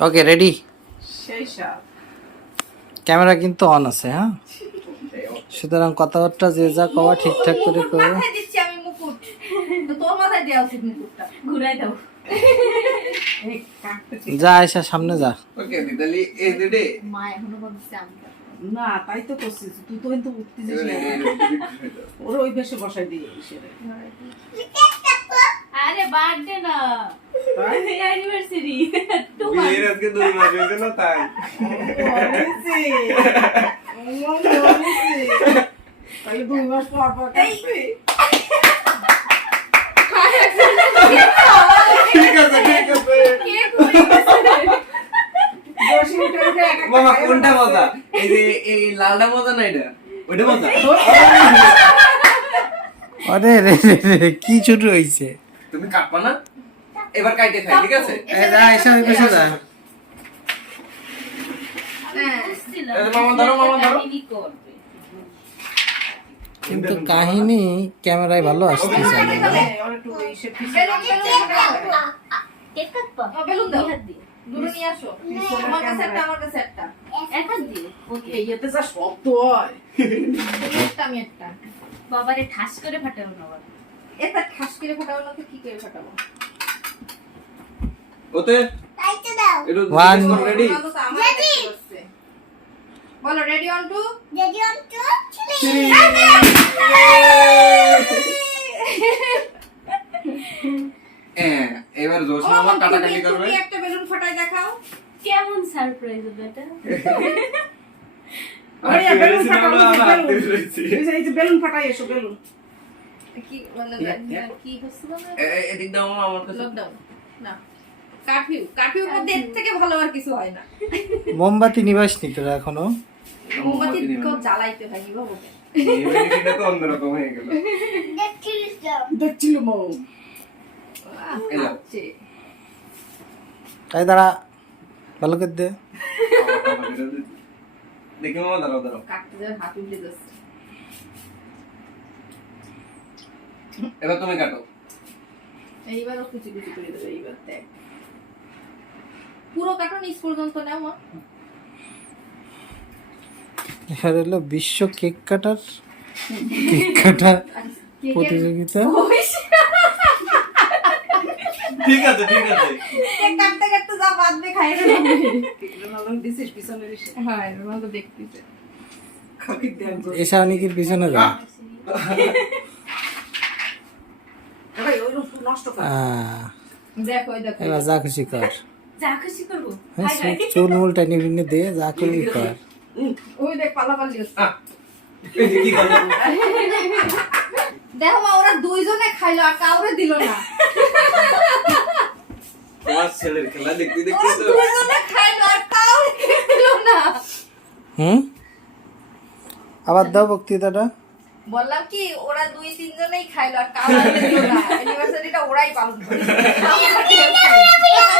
Okay ready, সেই সব camera কিন্তু অন আছে, হ্যাঁ? সুতরাং কথাবার্তা যে যা কওয়া ঠিকঠাক করে করো। মাথায় দিচ্ছি আমি মুকুট, তো তোর মাথায় দেওয়া উচিত মুকুটটা, ঘুরাই দাও। এই কাটতে ঠিক যা আয়সা সামনে যা। ওকে দিদালি এই দিদে মা এখনো বলছে আমি কাটবো। না, তাই তো করছিস তুই, তো কিন্তু উঠতেছিস না। ওর ওই বেশে বসাই দিয়ে আরে বার্থডে না, অ্যানিভার্সারি। বিয়ের আজকে 2 মাস হয়েছে না তাই তাহলে 2 মাস পর পর কাটবি। ঠিক আছে ঠিক আছে কে ঘুরে গেছে? বসে উঠে উঠে এক একটা মামা খাইয়ে কোনটা ফেলছে। মজা? এই যে এই লালটা মজা না, এটা ওইটা মজা। আরে রে রে রে, কি শুরু হইছে? তুমি কাটবা না, এবার কাইটে খাই, ঠিক আছে? এই যা আয়সা ওই পাশে যা। হ্যাঁ, এই মামা ধরো, মামা ধরো। কাহিনী করবে। কিন্তু কাহিনী ক্যামেরায় ভালো আসতেছে না। ওর একটু এই সে পিছনে বেলুন দাও। কেক কাটবা? বেলুন দাও। দূরে নিয়ে আসো। আমার কাছে একটা, আমার কাছে একটা। এক হাত দিয়ে। ওকে। এই এতে যা শব্দ হয়। একটা আমি একটা। বাবারে ঠাস করে ফাটাবো না বাবা। এটা ঠাস করে ফাটাবো না তো কি করে ফাটাবো? ওতে একটু One. রেডি রোনালদো তো আমার দেখতে পাচ্ছে। বলো রেডি অন টু। এবার জোশ মামা কাটাকাটি করবে। তুমি একটা বেলুন ফাটাই দেখাও। কেমন সারপ্রাইজ এটা? আর ওই বেলুন বেলুন ফাটাবো, আমরা বেলুন। হাতে রয়েছি। এই যে বেলুন ফাটাই এসো, বেলুন। কি মানে কি হচ্ছে না? এদিক দাও মামা আমার কাছে। লকডাউন না কারফিউর মধ্যে এর থেকে ভালো আর কিছু হয় না। মোমবাতি নিবাস নি তোরা এখনো? মোমবাতি কেউ জ্বালাইতে হয়নি বাবু। এটা তো অন্যরকম হয়ে গেল। দেখছিল মৌ। এলো। আচ্ছা তাই দাঁড়া, ভালো করে দে। দেখি মামা দাঁড়াও দাঁড়াও। কাটতে যাবে হাত উঠে যাচ্ছে। এবার তুমি কাটো। এইবারও কুচি কুচি করে দেবে, এইবার দেখ পুরো কাটো নিচ পর্যন্ত নাও মা। এবার হলো বিশ্ব কেক কাটার প্রতিযোগিতা। ঠিক আছে ঠিক আছে। কেক কাটতে কাটতে যা বাঁধবে খাইয়ে দেবে। রোনালদো দিছিস পিছনে এসে। হ্যাঁ রোনালদো দেখতেছে। খালি দেন করে। এসা অনেকের পিছনে যা। ভাই ওই রূপ নষ্ট কর। দেখো ওই দেখো এবার যা খুশি কর। যা খুশি করবো। হ্যাঁ, চুল মুল টাইনে টিনে দে, যা করবি কর। ওই দেখ পালাপালি হচ্ছে। এই যে কি করবে? দেখো মা ওরা দুইজনে খাইলো আর কাউরে দিল না। তোমার ছেলের খেলা দেখতে দেখতে ওরা তো দুইজনে খাইলো আর কাউরে দিল না। হুম, আবার দাও বক্তৃতাটা। বললাম কি ওরা 2-3 জনেই খাইলো আর কাউরে দিল না। অ্যানিভার্সারিটা ওরাই পালন করে।